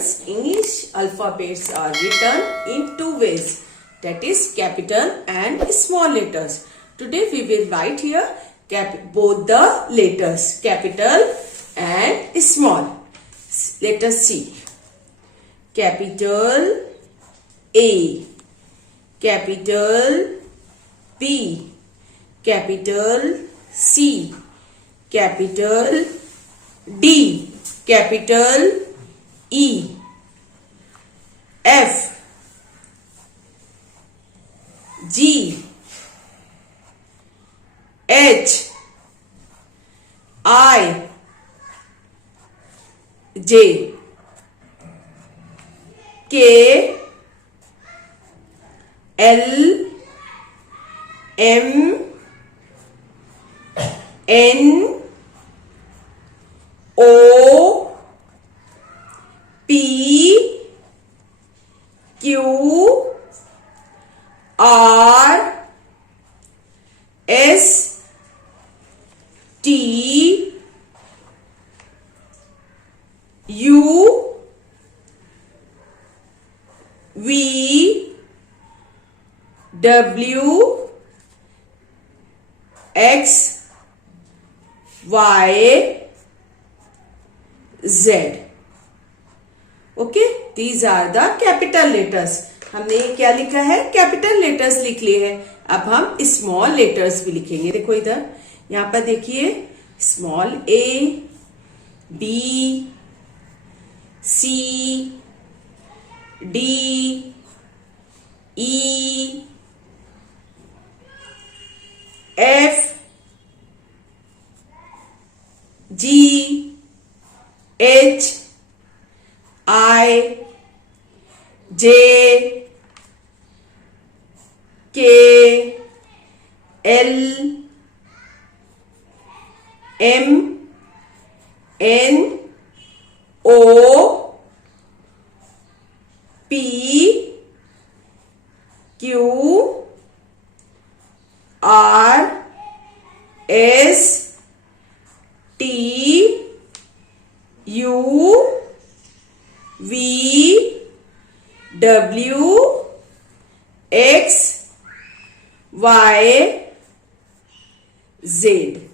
students, English alphabets are written in two ways, that is capital and small letters. Today we will write here both the letters, capital and small. Let us see. Capital A, capital B, capital C, capital D, capital E, F, G, H, I, J, K, L, M, N, O, P, Q, R, S, T, U, V, W, X, Y, Z. Okay, these are the capital letters. हमने क्या लिखा है? Capital letters लिख लिए हैं. अब हम small letters भी लिखेंगे. देखो इधर, यहां पर देखिए, small A, B, C, D, E, F, G, H, I, J, K, L, M, N, O, P, Q, R, S, T, U, V, W, X, Y, Z.